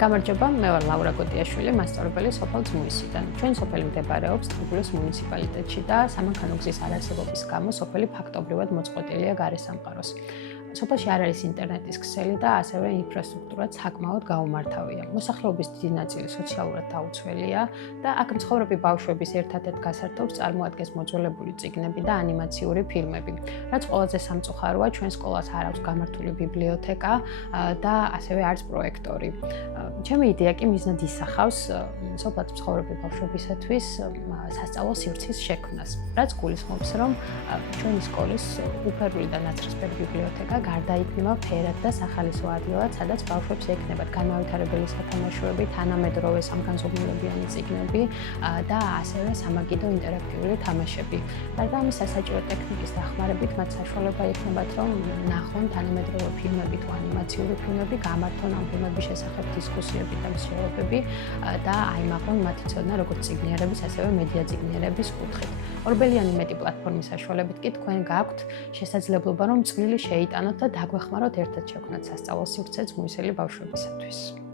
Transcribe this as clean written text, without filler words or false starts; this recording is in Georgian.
გამარჯობა, მე ვარ ლაურა გოტიაშვილი, მასწავლებელი სოფელ ძმუისიდან. ჩვენი სოფელი მდებარეობს ტყიბულის მუნიციპალიტეტში და სამანქანო გზის არარსებობის გამო სოფელი ფაქტობრივად მოწყვეტილია გარესამყაროს. სოფელში არ არის ინტერნეტის ქსელი და ასევე ინფრასტრუქტურაც საკმაოდ გაუმართავია. მოსახლეობის დიდი ნაწილი სოციალურად დაუცველია და აქ მცხოვრები ბავშვების ერთადერთ გასართობს წარმოადგენს მოძველებული წიგნები და ანიმაციური ფილმები. რაც ყველაზე სამწუხაროა, ჩვენ სკოლას არ აქვს გამართული ბიბლიოთეკა და ასევე არც პროექტორი. ჩემი იდეა კი მიზნად ისახავს სოფელში მცხოვრები ბავშვებისათვის სასწავლო სივრცის შექმნას, რაც გულისხმობს, რომ ჩვენი სკოლის უფერული და ნაცრისფერი ბიბლიოთეკა გარდაიქმნება ფერად და სახალისო ადგილად, სადაც ბავშვებს ექნებათ განმავითარებელი სათამაშოები, თანამედროვე სამგანზომილებიანი წიგნები და ასევე სამაგიდო ინტერაქტიული თამაშები. გარდა ამისა, საჭირო ტექნიკის დახმარებით მათ საშუალება ექნებათ, რომ ნახონ თანამედროვე ფილმები თუ ანიმაციური ფილმები, გამართონ ამ ფილმების შესახებ დისკუსიები და მსჯელობები და აიმაღლონ მათი ცოდნა როგორც წიგნიერების, ასევე მედია წიგნიერების კუთხით. ორბელიანი მეტი პლატფორმის საშუალებით კი თქვენ გაქვთ შესაძლებლობა, რომ წვლილი შეიტანოთ და დაგვეხმაროთ ერთად შევქმნათ სასწავლო სივრცე ძმუისელი ბავშვებისათვის.